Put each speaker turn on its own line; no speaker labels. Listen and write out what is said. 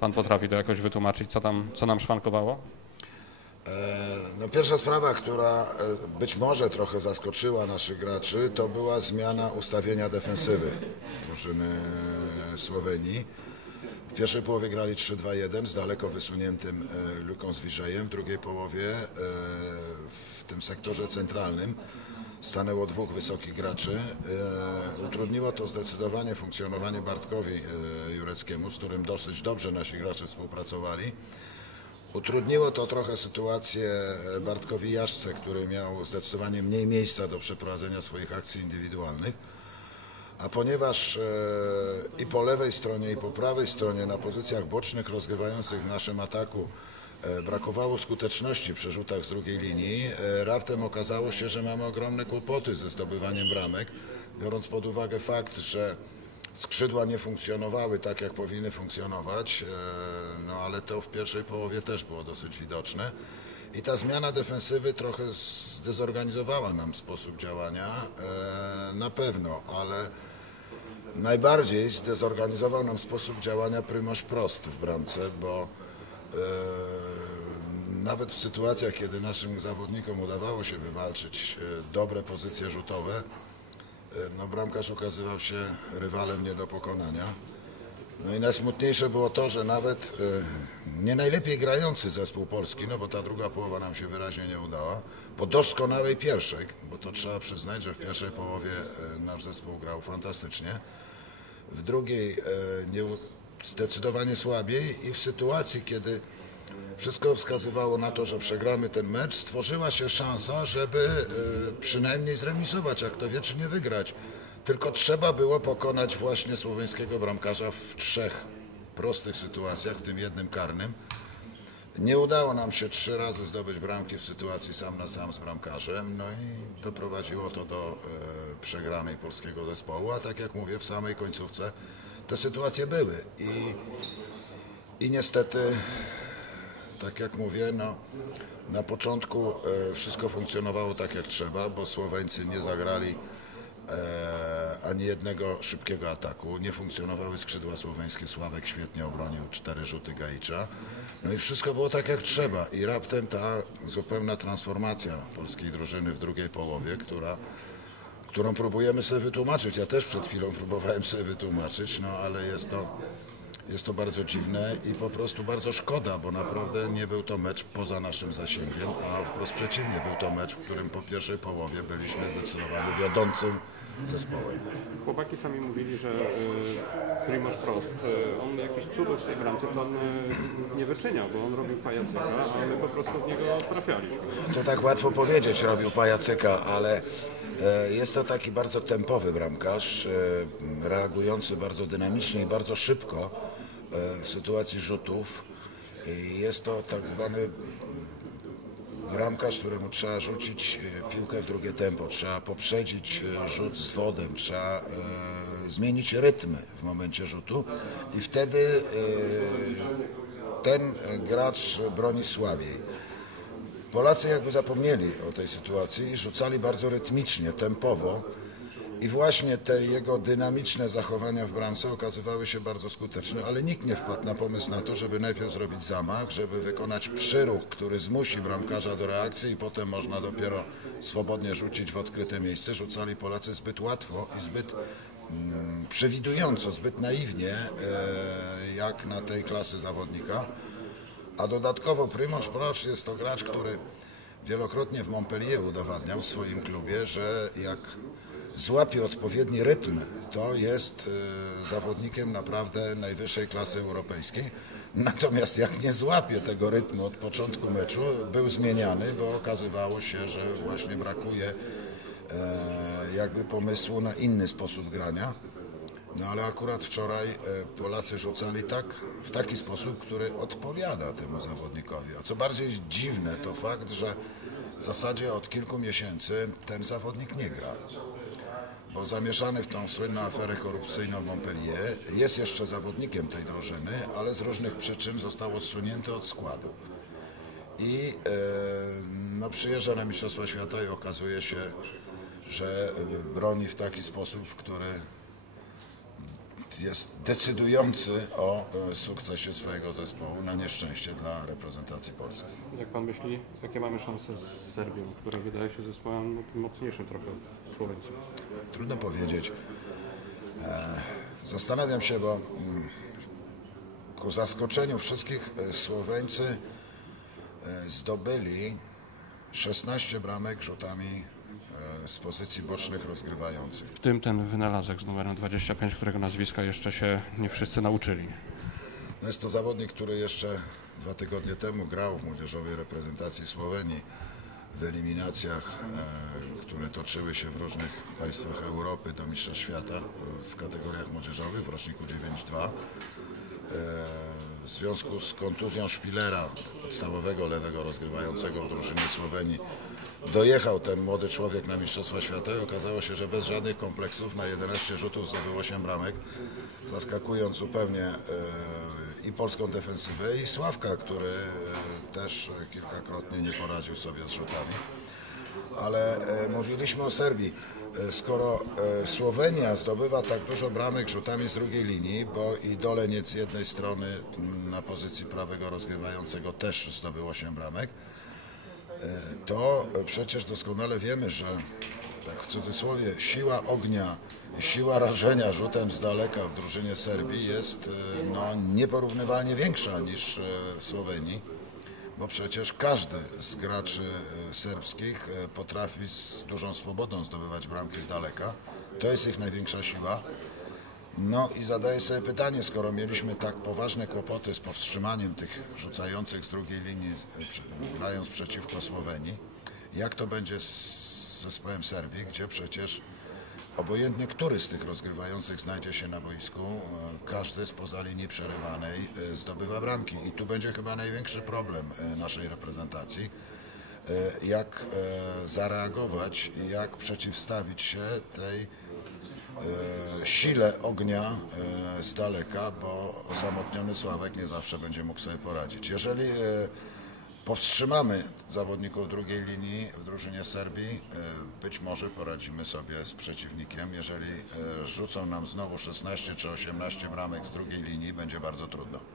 pan potrafi to jakoś wytłumaczyć, co tam, co nam szwankowało?
No, pierwsza sprawa, która e, być może trochę zaskoczyła naszych graczy, to była zmiana ustawienia defensywy drużyny Słowenii. W pierwszej połowie grali 3-2-1 z daleko wysuniętym e, Luką Zwiżejem. W drugiej połowie e, w tym sektorze centralnym stanęło dwóch wysokich graczy. E, Utrudniło to zdecydowanie funkcjonowanie Bartkowi e, Jureckiemu, z którym dosyć dobrze nasi gracze współpracowali. Utrudniło to trochę sytuację Bartkowi Jaszce, który miał zdecydowanie mniej miejsca do przeprowadzenia swoich akcji indywidualnych. A ponieważ e, i po lewej stronie, i po prawej stronie na pozycjach bocznych rozgrywających w naszym ataku brakowało skuteczności przy rzutach z drugiej linii, e, raptem okazało się, że mamy ogromne kłopoty ze zdobywaniem bramek, biorąc pod uwagę fakt, że skrzydła nie funkcjonowały tak, jak powinny funkcjonować, e, no ale to w pierwszej połowie też było dosyć widoczne. I ta zmiana defensywy trochę zdezorganizowała nam sposób działania, e, na pewno, ale najbardziej zdezorganizował nam sposób działania Prymosz Prost w bramce, bo e, nawet w sytuacjach, kiedy naszym zawodnikom udawało się wywalczyć e, dobre pozycje rzutowe, e, no bramkarz ukazywał się rywalem nie do pokonania. No i najsmutniejsze było to, że nawet e, nie najlepiej grający zespół polski, no bo ta druga połowa nam się wyraźnie nie udała, po doskonałej pierwszej, bo to trzeba przyznać, że w pierwszej połowie e, nasz zespół grał fantastycznie, w drugiej e, nie, zdecydowanie słabiej i w sytuacji, kiedy wszystko wskazywało na to, że przegramy ten mecz, stworzyła się szansa, żeby e, przynajmniej zremisować, jak to wie, czy nie wygrać. Tylko trzeba było pokonać właśnie słoweńskiego bramkarza w trzech prostych sytuacjach, w tym jednym karnym. Nie udało nam się trzy razy zdobyć bramki w sytuacji sam na sam z bramkarzem, no i doprowadziło to do e, przegranej polskiego zespołu, a tak jak mówię, w samej końcówce te sytuacje były i, i niestety tak jak mówię, no, na początku e, wszystko funkcjonowało tak jak trzeba, bo Słoweńcy nie zagrali e, ani jednego szybkiego ataku. Nie funkcjonowały skrzydła słoweńskie. Sławek świetnie obronił cztery rzuty Gajicza. No i wszystko było tak jak trzeba. I raptem ta zupełna transformacja polskiej drużyny w drugiej połowie, która którą próbujemy sobie wytłumaczyć. Ja też przed chwilą próbowałem sobie wytłumaczyć, no ale jest to, jest to bardzo dziwne i po prostu bardzo szkoda, bo naprawdę nie był to mecz poza naszym zasięgiem, a wprost przeciwnie, był to mecz, w którym po pierwszej połowie byliśmy zdecydowanie wiodącym zespołem.
Chłopaki sami mówili, że y, Primoz Prost, y, on jakiś cudów w tej bramce to on y, nie wyczyniał, bo on robił pajacyka, a my po prostu w niego trafialiśmy.
To tak łatwo powiedzieć, robił pajacyka, ale e, jest to taki bardzo tempowy bramkarz, e, reagujący bardzo dynamicznie i bardzo szybko sytuacji rzutów. Jest to tak zwany bramkarz, któremu trzeba rzucić e, piłkę w drugie tempo, trzeba poprzedzić e, rzut z wodem, trzeba e, zmienić rytm w momencie rzutu i wtedy e, ten gracz broni słabiej. Polacy jakby zapomnieli o tej sytuacji i rzucali bardzo rytmicznie, tempowo. I właśnie te jego dynamiczne zachowania w bramce okazywały się bardzo skuteczne, ale nikt nie wpadł na pomysł na to, żeby najpierw zrobić zamach, żeby wykonać przyruch, który zmusi bramkarza do reakcji i potem można dopiero swobodnie rzucić w odkryte miejsce. Rzucali Polacy zbyt łatwo i zbyt mm, przewidująco, zbyt naiwnie, e, jak na tej klasy zawodnika. A dodatkowo Primoz Prosz jest to gracz, który wielokrotnie w Montpellier udowadniał w swoim klubie, że jak złapie odpowiedni rytm, to jest e, zawodnikiem naprawdę najwyższej klasy europejskiej. Natomiast jak nie złapie tego rytmu od początku meczu, był zmieniany, bo okazywało się, że właśnie brakuje e, jakby pomysłu na inny sposób grania. No ale akurat wczoraj e, Polacy rzucali tak, w taki sposób, który odpowiada temu zawodnikowi. A co bardziej dziwne to fakt, że w zasadzie od kilku miesięcy ten zawodnik nie gra. Bo zamieszany w tą słynną aferę korupcyjną w Montpellier jest jeszcze zawodnikiem tej drużyny, ale z różnych przyczyn został odsunięty od składu. I e, no, przyjeżdża na Mistrzostwa Świata i okazuje się, że broni w taki sposób, w który jest decydujący o e, sukcesie swojego zespołu, na nieszczęście dla reprezentacji Polski.
Jak pan myśli, jakie mamy szanse z Serbią, która wydaje się zespołem mocniejszym trochę Słoweńców?
Trudno powiedzieć. E, Zastanawiam się, bo mm, ku zaskoczeniu wszystkich e, Słoweńcy zdobyli 16 bramek rzutami z pozycji bocznych rozgrywających.
W tym ten wynalazek z numerem 25, którego nazwiska jeszcze się nie wszyscy nauczyli.
No Jest to zawodnik, który jeszcze dwa tygodnie temu grał w młodzieżowej reprezentacji Słowenii w eliminacjach, e, które toczyły się w różnych państwach Europy do Mistrzostw Świata w kategoriach młodzieżowych w roczniku 9-2. E, W związku z kontuzją Szpilera, podstawowego lewego rozgrywającego w drużynie Słowenii, dojechał ten młody człowiek na Mistrzostwa Świata i okazało się, że bez żadnych kompleksów na 11 rzutów zdobył 8 bramek, zaskakując zupełnie e, i polską defensywę i Sławka, który e, też kilkakrotnie nie poradził sobie z rzutami. Ale e, mówiliśmy o Serbii. E, Skoro e, Słowenia zdobywa tak dużo bramek rzutami z drugiej linii, bo i Doleniec z jednej strony m, na pozycji prawego rozgrywającego też zdobył 8 bramek, e, to przecież doskonale wiemy, że tak w cudzysłowie siła ognia i siła rażenia rzutem z daleka w drużynie Serbii jest no, nieporównywalnie większa niż w Słowenii bo przecież każdy z graczy e, serbskich e, potrafi z dużą swobodą zdobywać bramki z daleka. To jest ich największa siła. No i zadaję sobie pytanie, skoro mieliśmy tak poważne kłopoty z powstrzymaniem tych rzucających z drugiej linii, e, grając przeciwko Słowenii, jak to będzie z zespołem Serbii, gdzie przecież Obojętnie który z tych rozgrywających znajdzie się na boisku, e, każdy spoza linii przerywanej e, zdobywa bramki. I tu będzie chyba największy problem e, naszej reprezentacji. Jak zareagować jak przeciwstawić się tej sile ognia z daleka, bo osamotniony Sławek nie zawsze będzie mógł sobie poradzić. Jeżeli powstrzymamy zawodników drugiej linii w drużynie Serbii, e, być może poradzimy sobie z przeciwnikiem. Jeżeli e, rzucą nam znowu 16 czy 18 bramek z drugiej linii, będzie bardzo trudno.